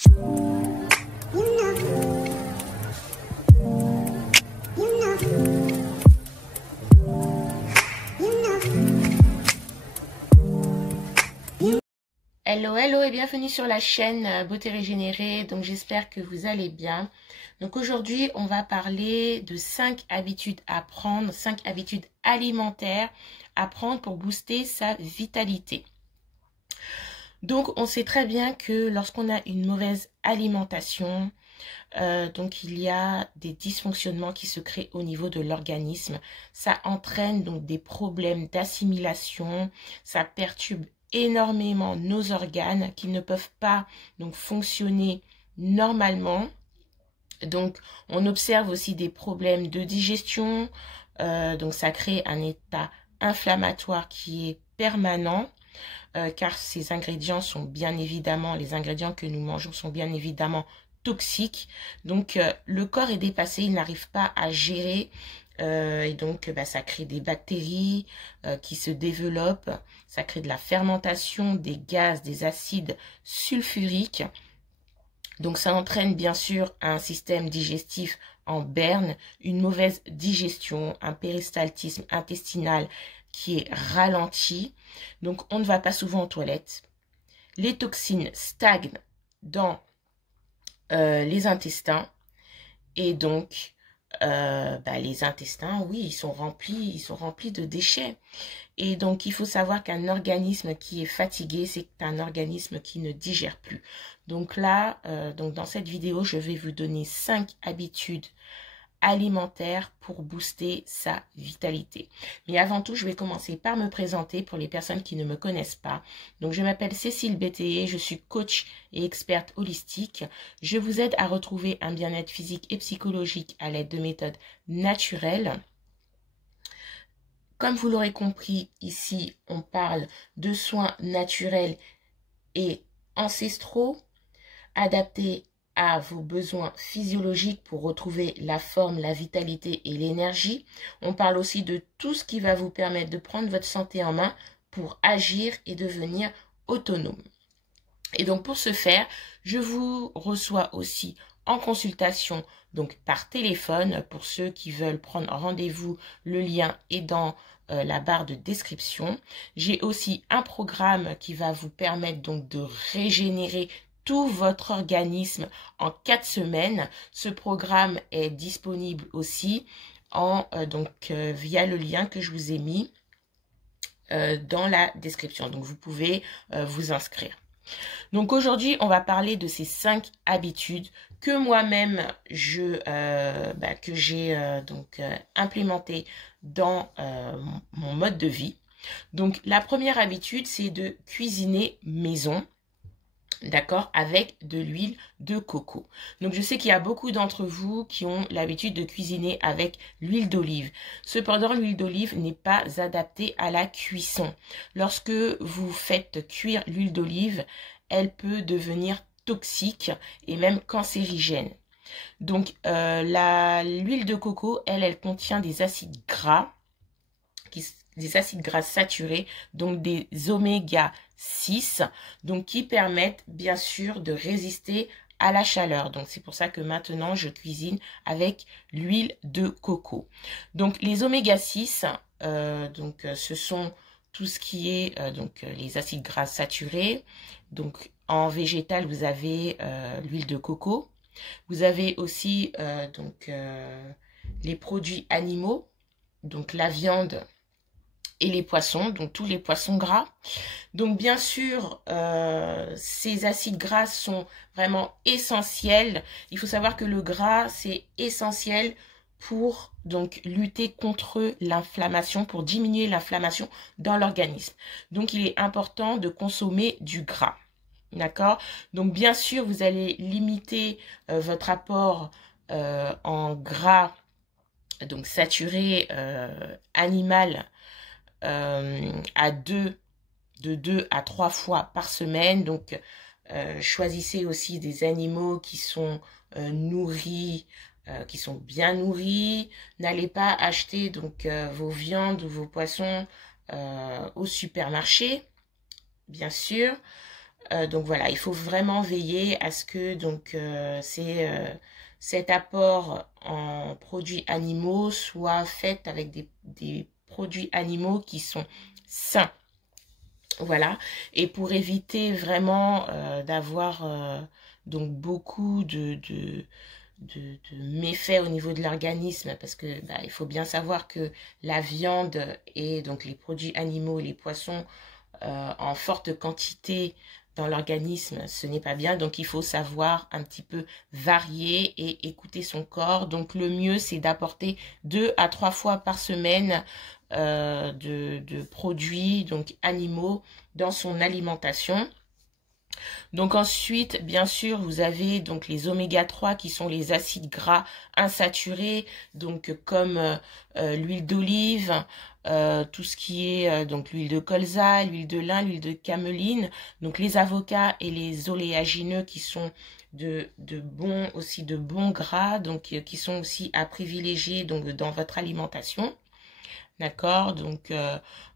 Hello, hello et bienvenue sur la chaîne Beauté Régénérée. Donc j'espère que vous allez bien. Donc aujourd'hui, on va parler de 5 habitudes à prendre, 5 habitudes alimentaires à prendre pour booster sa vitalité. Donc on sait très bien que lorsqu'on a une mauvaise alimentation, donc il y a des dysfonctionnements qui se créent au niveau de l'organisme. Ça entraîne donc des problèmes d'assimilation, ça perturbe énormément nos organes qui ne peuvent pas donc fonctionner normalement. Donc on observe aussi des problèmes de digestion, donc ça crée un état inflammatoire qui est permanent, car ces ingrédients sont bien évidemment, les ingrédients que nous mangeons sont bien évidemment toxiques. Donc le corps est dépassé, il n'arrive pas à gérer et donc ça crée des bactéries qui se développent, ça crée de la fermentation, des gaz, des acides sulfuriques. Donc ça entraîne bien sûr un système digestif en berne, une mauvaise digestion, un péristaltisme intestinal qui est ralenti. Donc on ne va pas souvent aux toilettes. Les toxines stagnent dans les intestins et donc les intestins, oui, ils sont remplis de déchets. Et donc, il faut savoir qu'un organisme qui est fatigué, c'est un organisme qui ne digère plus. Donc là, dans cette vidéo, je vais vous donner 5 habitudes alimentaire pour booster sa vitalité. Mais avant tout, je vais commencer par me présenter pour les personnes qui ne me connaissent pas. Donc, je m'appelle Cécile BTE, je suis coach et experte holistique. Je vous aide à retrouver un bien-être physique et psychologique à l'aide de méthodes naturelles. Comme vous l'aurez compris, ici, on parle de soins naturels et ancestraux adaptés à vos besoins physiologiques pour retrouver la forme, la vitalité et l'énergie. On parle aussi de tout ce qui va vous permettre de prendre votre santé en main pour agir et devenir autonome. Et donc pour ce faire, je vous reçois aussi en consultation, donc par téléphone. Pour ceux qui veulent prendre rendez-vous, le lien est dans la barre de description. J'ai aussi un programme qui va vous permettre donc de régénérer tout votre organisme en 4 semaines. Ce programme est disponible aussi via le lien que je vous ai mis dans la description. Donc vous pouvez vous inscrire. Donc aujourd'hui, on va parler de ces 5 habitudes que moi-même j'ai implémentées dans mon mode de vie. Donc la première habitude, c'est de cuisiner maison. D'accord, avec de l'huile de coco. Donc je sais qu'il y a beaucoup d'entre vous qui ont l'habitude de cuisiner avec l'huile d'olive. Cependant, l'huile d'olive n'est pas adaptée à la cuisson. Lorsque vous faites cuire l'huile d'olive, elle peut devenir toxique et même cancérigène. Donc l'huile de coco, elle contient des acides gras, des acides gras saturés, donc des oméga 6, donc qui permettent bien sûr de résister à la chaleur. Donc c'est pour ça que maintenant je cuisine avec l'huile de coco. Donc les oméga 6, ce sont tout ce qui est les acides gras saturés. Donc en végétal, vous avez l'huile de coco. Vous avez aussi les produits animaux, donc la viande et les poissons, donc tous les poissons gras. Donc bien sûr, ces acides gras sont vraiment essentiels. Il faut savoir que le gras, c'est essentiel pour donc lutter contre l'inflammation, pour diminuer l'inflammation dans l'organisme. Donc il est important de consommer du gras. D'accord? Donc bien sûr, vous allez limiter votre apport en gras donc saturé animal de 2 à 3 fois par semaine. Donc choisissez aussi des animaux qui sont nourris, qui sont bien nourris. N'allez pas acheter donc vos viandes ou vos poissons au supermarché, bien sûr. Donc voilà, il faut vraiment veiller à ce que cet apport en produits animaux soit fait avec des produits animaux qui sont sains. Voilà, et pour éviter vraiment d'avoir donc beaucoup de méfaits au niveau de l'organisme, parce que il faut bien savoir que la viande et donc les produits animaux, les poissons en forte quantité dans l'organisme, ce n'est pas bien. Donc il faut savoir un petit peu varier et écouter son corps. Donc le mieux, c'est d'apporter 2 à 3 fois par semaine de produits donc animaux dans son alimentation. Donc ensuite, bien sûr, vous avez donc les oméga 3 qui sont les acides gras insaturés, donc comme l'huile d'olive, tout ce qui est donc l'huile de colza, l'huile de lin, l'huile de cameline, donc les avocats et les oléagineux qui sont de bons gras, donc qui sont aussi à privilégier donc dans votre alimentation. D'accord, donc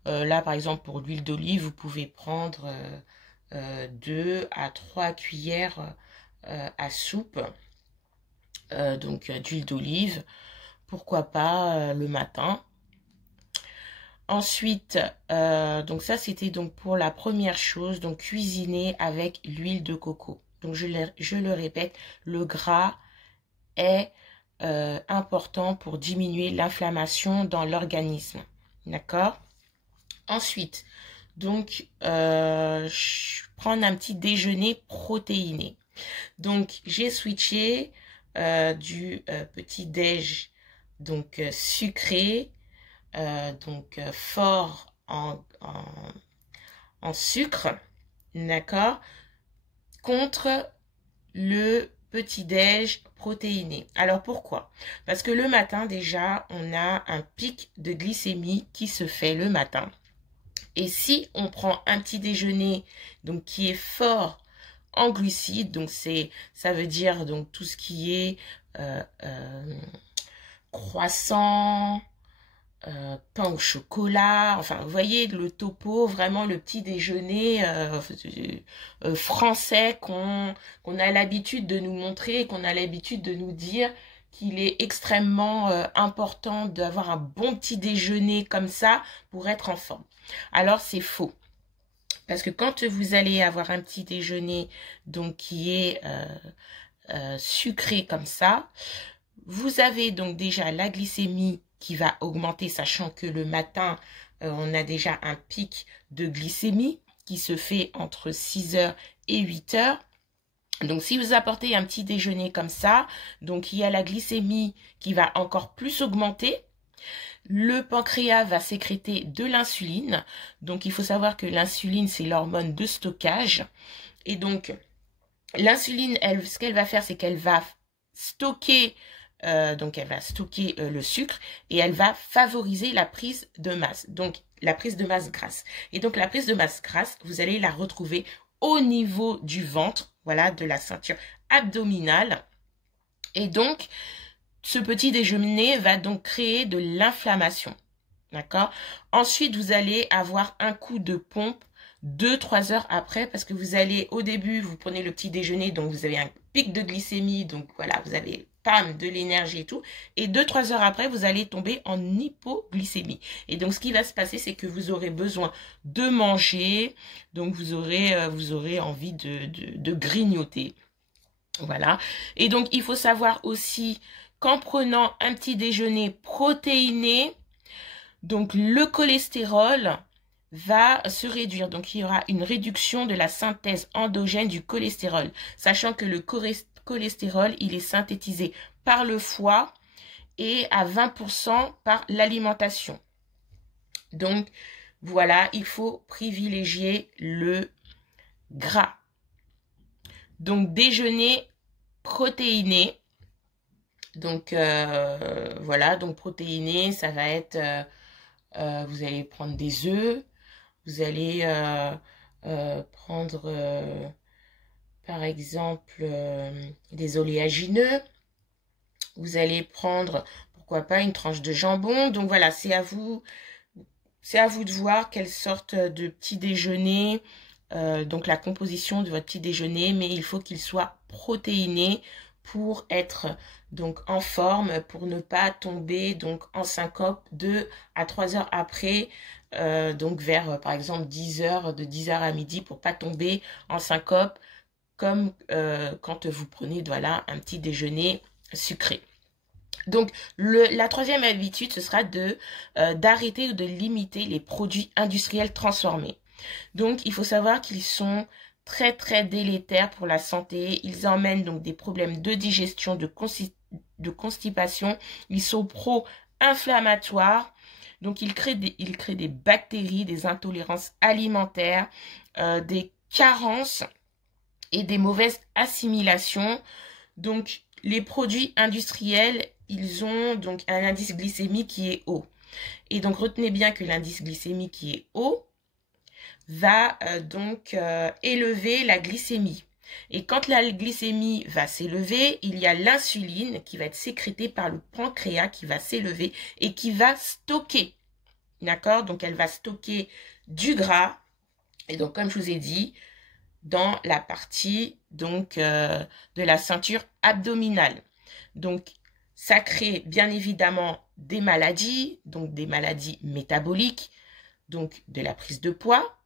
là par exemple pour l'huile d'olive, vous pouvez prendre 2 à 3 cuillères à soupe donc d'huile d'olive, pourquoi pas le matin. Ensuite, donc ça c'était donc pour la première chose, donc cuisiner avec l'huile de coco. Donc je le répète, le gras est important pour diminuer l'inflammation dans l'organisme. D'accord? Ensuite, donc, prendre un petit déjeuner protéiné. Donc, j'ai switché du petit déj donc sucré, donc fort en sucre, d'accord, contre le petit-déj protéiné. Alors pourquoi? Parce que le matin déjà, on a un pic de glycémie qui se fait le matin. Et si on prend un petit déjeuner donc qui est fort en glucides, donc ça veut dire donc tout ce qui est croissant, pain au chocolat, enfin vous voyez le topo, vraiment le petit déjeuner français qu'on a l'habitude de nous montrer, qu'on a l'habitude de nous dire qu'il est extrêmement important d'avoir un bon petit déjeuner comme ça pour être en forme. Alors c'est faux. Parce que quand vous allez avoir un petit déjeuner donc qui est sucré comme ça, vous avez donc déjà la glycémie qui va augmenter, sachant que le matin, on a déjà un pic de glycémie qui se fait entre 6h et 8h. Donc, si vous apportez un petit déjeuner comme ça, donc il y a la glycémie qui va encore plus augmenter. Le pancréas va sécréter de l'insuline. Donc, il faut savoir que l'insuline, c'est l'hormone de stockage. Et donc, l'insuline, ce qu'elle va faire, c'est qu'elle va stocker le sucre et elle va favoriser la prise de masse. Donc, la prise de masse grasse. Et donc, la prise de masse grasse, vous allez la retrouver au niveau du ventre, voilà, de la ceinture abdominale. Et donc, ce petit déjeuner va donc créer de l'inflammation. D'accord? Ensuite, vous allez avoir un coup de pompe 2-3 heures après, parce que vous allez, au début, vous prenez le petit déjeuner, donc vous avez un pic de glycémie, donc voilà, vous avez pam, de l'énergie et tout, et 2-3 heures après, vous allez tomber en hypoglycémie. Et donc, ce qui va se passer, c'est que vous aurez besoin de manger, donc vous aurez envie de grignoter. Voilà. Et donc, il faut savoir aussi qu'en prenant un petit déjeuner protéiné, donc le cholestérol va se réduire. Donc, il y aura une réduction de la synthèse endogène du cholestérol, sachant que le cholestérol, il est synthétisé par le foie et à 20% par l'alimentation. Donc, voilà, il faut privilégier le gras. Donc, déjeuner protéiné. Donc, voilà, donc protéiné, ça va être, vous allez prendre des œufs, vous allez prendre, par exemple, des oléagineux, vous allez prendre, pourquoi pas, une tranche de jambon. Donc, voilà, c'est à vous de voir quelle sorte de petit déjeuner donc la composition de votre petit déjeuner, mais il faut qu'il soit protéiné pour être donc en forme, pour ne pas tomber donc en syncope 2 à 3 heures après, donc vers par exemple 10 heures, de 10 heures à midi, pour pas tomber en syncope comme quand vous prenez voilà un petit déjeuner sucré. Donc la troisième habitude, ce sera d'arrêter ou de limiter les produits industriels transformés. Donc il faut savoir qu'ils sont très très délétères pour la santé. Ils emmènent donc des problèmes de digestion, de constipation. Ils sont pro-inflammatoires. Donc ils créent des bactéries, des intolérances alimentaires, des carences et des mauvaises assimilations. Donc les produits industriels, ils ont donc un indice glycémique qui est haut. Et donc retenez bien que l'indice glycémique qui est haut va élever la glycémie. Et quand la glycémie va s'élever, il y a l'insuline qui va être sécrétée par le pancréas qui va s'élever et qui va stocker. D'accord? Donc elle va stocker du gras. Et donc comme je vous ai dit, dans la partie donc de la ceinture abdominale. Donc ça crée bien évidemment des maladies, donc des maladies métaboliques, donc de la prise de poids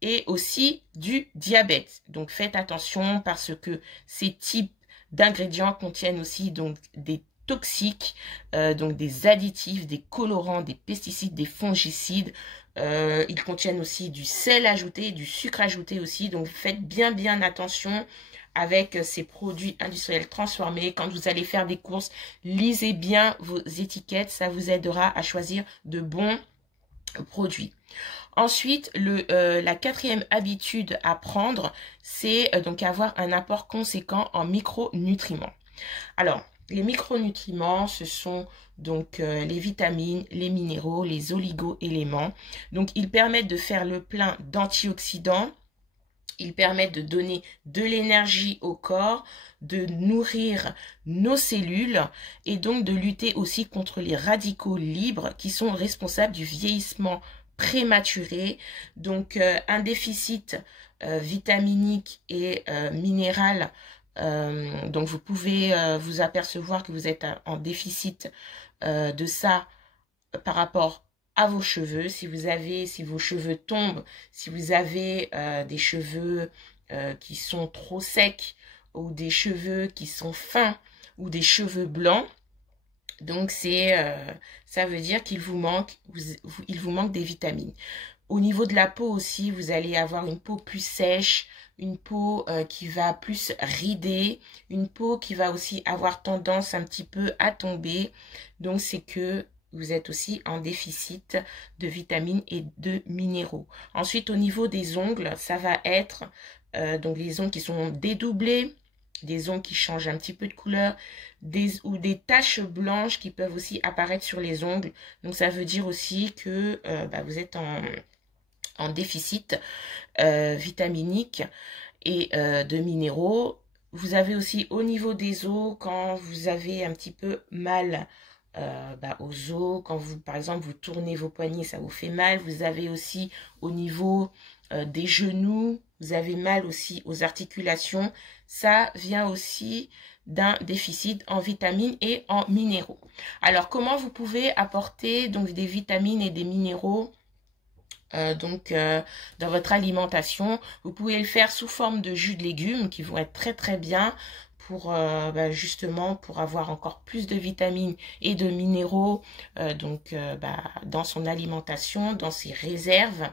et aussi du diabète. Donc faites attention parce que ces types d'ingrédients contiennent aussi donc des toxiques, donc des additifs, des colorants, des pesticides, des fongicides. Ils contiennent aussi du sel ajouté, du sucre ajouté aussi. Donc faites bien attention avec ces produits industriels transformés. Quand vous allez faire des courses, lisez bien vos étiquettes. Ça vous aidera à choisir de bons produits. Ensuite, la quatrième habitude à prendre, c'est donc avoir un apport conséquent en micronutriments. Alors, les micronutriments, ce sont donc les vitamines, les minéraux, les oligo-éléments. Donc, ils permettent de faire le plein d'antioxydants. Ils permettent de donner de l'énergie au corps, de nourrir nos cellules et donc de lutter aussi contre les radicaux libres qui sont responsables du vieillissement prématuré. Donc un déficit vitaminique et minéral. Donc vous pouvez vous apercevoir que vous êtes en déficit de ça par rapport à vos cheveux. Si vos cheveux tombent, si vous avez des cheveux qui sont trop secs ou des cheveux qui sont fins ou des cheveux blancs, donc ça veut dire qu'il vous manque des vitamines. Au niveau de la peau aussi, vous allez avoir une peau plus sèche, une peau qui va plus rider, une peau qui va aussi avoir tendance un petit peu à tomber. Donc c'est que vous êtes aussi en déficit de vitamines et de minéraux. Ensuite, au niveau des ongles, ça va être donc les ongles qui sont dédoublés, des ongles qui changent un petit peu de couleur, ou des taches blanches qui peuvent aussi apparaître sur les ongles. Donc ça veut dire aussi que vous êtes en déficit vitaminique et de minéraux. Vous avez aussi au niveau des os, quand vous avez un petit peu mal aux os, quand vous, par exemple, vous tournez vos poignets, ça vous fait mal. Vous avez aussi au niveau des genoux, vous avez mal aussi aux articulations. Ça vient aussi d'un déficit en vitamines et en minéraux. Alors, comment vous pouvez apporter donc des vitamines et des minéraux dans votre alimentation? Vous pouvez le faire sous forme de jus de légumes qui vont être très bien pour justement pour avoir encore plus de vitamines et de minéraux dans son alimentation, dans ses réserves.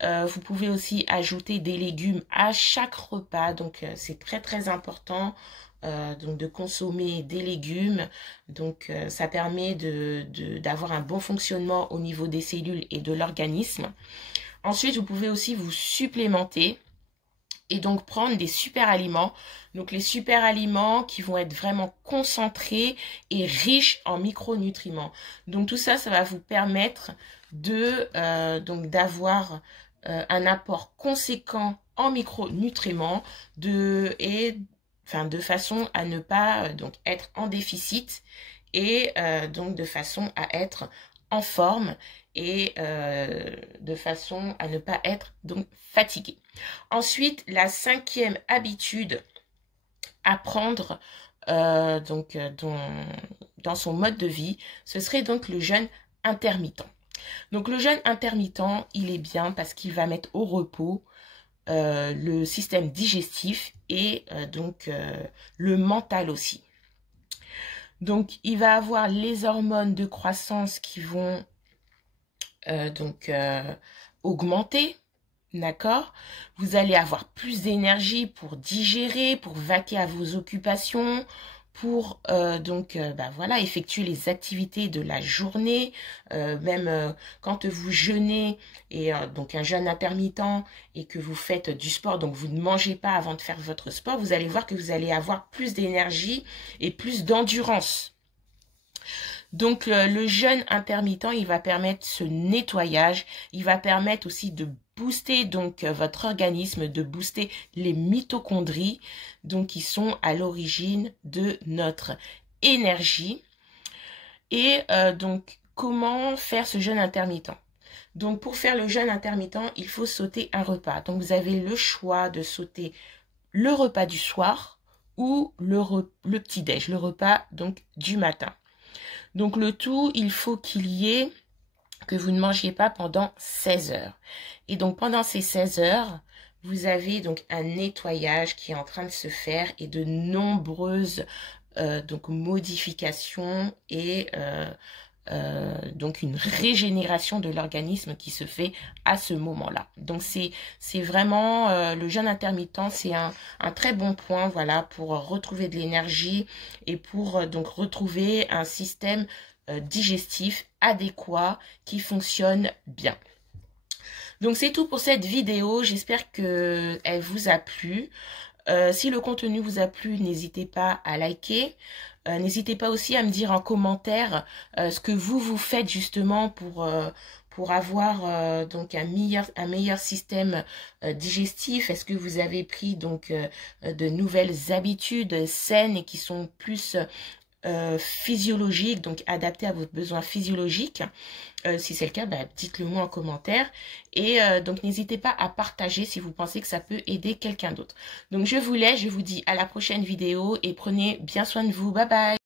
Vous pouvez aussi ajouter des légumes à chaque repas, donc c'est très important donc de consommer des légumes. Donc ça permet d'avoir un bon fonctionnement au niveau des cellules et de l'organisme. Ensuite, vous pouvez aussi vous supplémenter et donc prendre des super aliments. Donc les super aliments qui vont être vraiment concentrés et riches en micronutriments. Donc tout ça, ça va vous permettre d'avoir un apport conséquent en micronutriments de façon à ne pas être en déficit et donc de façon à être en forme et de façon à ne pas être donc fatigué. Ensuite, la cinquième habitude à prendre dans son mode de vie, ce serait donc le jeûne intermittent. Donc le jeûne intermittent, il est bien parce qu'il va mettre au repos le système digestif et le mental aussi. Donc il va avoir les hormones de croissance qui vont augmenter. D'accord? Vous allez avoir plus d'énergie pour digérer, pour vaquer à vos occupations, pour voilà, effectuer les activités de la journée, même quand vous jeûnez et donc un jeûne intermittent et que vous faites du sport, donc vous ne mangez pas avant de faire votre sport, vous allez voir que vous allez avoir plus d'énergie et plus d'endurance. Donc le jeûne intermittent, il va permettre ce nettoyage, il va permettre aussi de booster donc votre organisme, de booster les mitochondries, donc qui sont à l'origine de notre énergie. Et donc comment faire ce jeûne intermittent? Donc pour faire le jeûne intermittent, il faut sauter un repas. Donc vous avez le choix de sauter le repas du soir ou le petit-déj, le repas donc du matin. Donc le tout, il faut qu'il y ait que vous ne mangiez pas pendant 16 heures. Et donc pendant ces 16 heures, vous avez donc un nettoyage qui est en train de se faire et de nombreuses modifications et donc une régénération de l'organisme qui se fait à ce moment-là. Donc c'est vraiment le jeûne intermittent, c'est un très bon point, voilà, pour retrouver de l'énergie et pour donc retrouver un système digestif adéquat qui fonctionne bien. Donc c'est tout pour cette vidéo, j'espère que elle vous a plu. Si le contenu vous a plu, n'hésitez pas à liker. N'hésitez pas aussi à me dire en commentaire ce que vous faites justement pour avoir donc un meilleur système digestif. Est-ce que vous avez pris donc de nouvelles habitudes saines et qui sont plus physiologiques, donc adaptées à vos besoins physiologiques? Si c'est le cas, dites-le moi en commentaire. Et donc n'hésitez pas à partager si vous pensez que ça peut aider quelqu'un d'autre. Donc je vous laisse, je vous dis à la prochaine vidéo et prenez bien soin de vous. Bye bye.